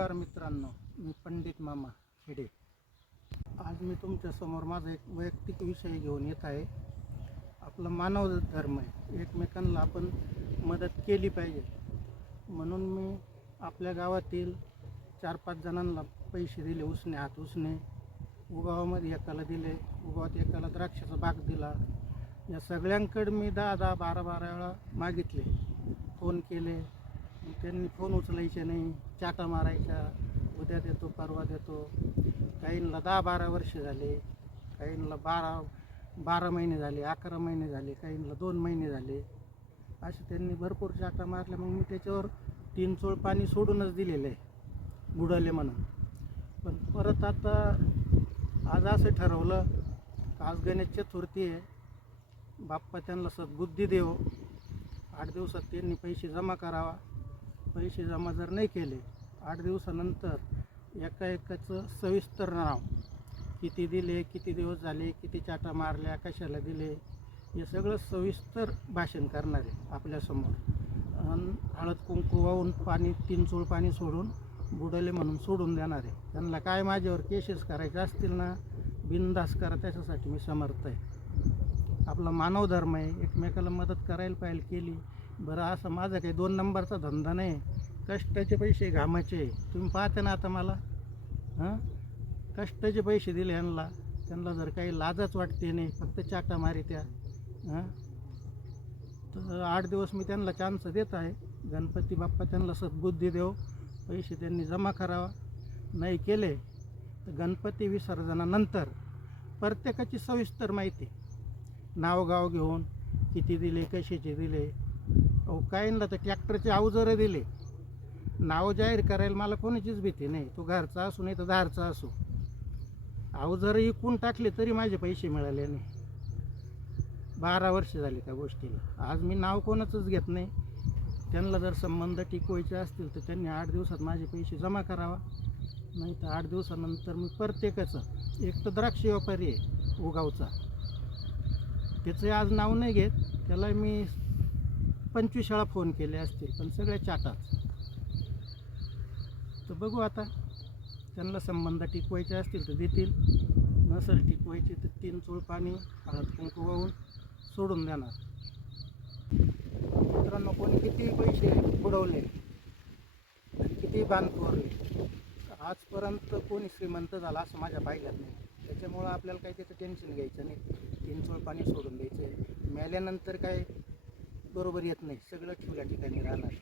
Car मित्रांनो मी पंडित मामा हेडे आज मी तुमच्यासमोर माझा एक वैयक्तिक विषय घेऊन येत आहे. आपला मानव धर्म आहे. एकमेकांना आपण मदत केली पाहिजे. म्हणून मी आपल्या गावातील चार पाच जणांना पैसे दिले उसने हात उसने. उगावामध्ये एकाला दिले उगावात एकाला द्राक्षाचा बाग दिला. या सगळ्यांकडे मी दहा दहा बारा बारा वेळा मागितले. फोन केले. त्यांनी फोन उचलायचे नाही चाटा मारायच्या. उद्या देतो परवा देतो. काहींना दहा बारा वर्ष झाले काहींना बारा बारा महिने झाले अकरा महिने झाले काहींना दोन महिने झाले. असे त्यांनी भरपूर चाटा मारल्या. मग मी त्याच्यावर तीन चोळ पाणी सोडूनच दिलेलं आहे बुडाले म्हणून. पण परत आता आज असं ठरवलं का आज गणेश चतुर्थी आहे. बाप्पा त्यांना सद्बुद्धी देव. आठ दिवसात त्यांनी पैसे जमा करावा. पैसे जमा जर नाही केले आठ दिवसानंतर एका एकाचं सविस्तर नाव किती दिले किती दिवस झाले किती चाटा मारल्या कशाला दिले हे सगळं सविस्तर भाषण करणार आहे आपल्यासमोर आणि हळद कुंकू वाहून पाणी तीन चूळ पाणी सोडून बुडले म्हणून सोडून देणार आहे. त्यांना काय माझ्यावर केसेस करायचे असतील ना बिनधास करा त्याच्यासाठी मी समर्थ आहे. आपला मानवधर्म आहे एकमेकाला मदत करायला पाहिजे केली. बरं असं माझा काही दोन नंबरचा धंदा नाही. कष्टाचे पैसे घामाचे. तुम्ही पाहते ना आता मला. हां? कष्टाचे पैसे दिले यांना. त्यांना जर काही लाजच वाटते नाही फक्त चाटा मारी त्या. हां? तर आठ दिवस मी त्यांना चान्स देत आहे. गणपती बाप्पा त्यांना सद्बुद्धी देव. पैसे त्यांनी जमा करावा. नाही केले तर गणपती विसर्जनानंतर प्रत्येकाची सविस्तर माहिती. नावगाव घेऊन किती दिले कशाचे दिले काहींना तर ट्रॅक्टरचे अवजारं दिले. नाव जाहीर करायला मला कोणाचीच भीती नाही. तो घरचा असू नाही तर दारचा असू. अवजारं इकून टाकले तरी माझे पैसे मिळाले नाही. बारा वर्ष झाली त्या गोष्टीला. आज मी नाव कोणाचंच घेत नाही. त्यांना जर संबंध टिकवायचे असतील तर त्यांनी आठ दिवसात माझे पैसे जमा करावा. नाही तर आठ दिवसानंतर मी प्रत्येकाचं एक तर द्राक्ष व्यापारी आहे उगावचा. त्याचं आज नाव नाही घेत. त्याला मी पंचवीस वेळा फोन केले असतील पण सगळ्या चाटाच. तर बघू आता. त्यांना संबंध टिकवायचे असतील तर देतील. नसेल टिकवायचे तर तीन चूळ पाणी हळद कुंकू वाहून सोडून देणार. मित्रांनो कोणी किती पैसे बुडवले किती बांध कोरले आजपर्यंत कोणी श्रीमंत झाला असं माझ्या पाहिल्यात नाही. त्याच्यामुळं आपल्याला काही त्याचं टेन्शन घ्यायचं नाही. तीन चोळ पाणी सोडून द्यायचं मेल्यानंतर काय बरोबर येत नाही. सगळं ठेवल्या ठिकाणी राहणार.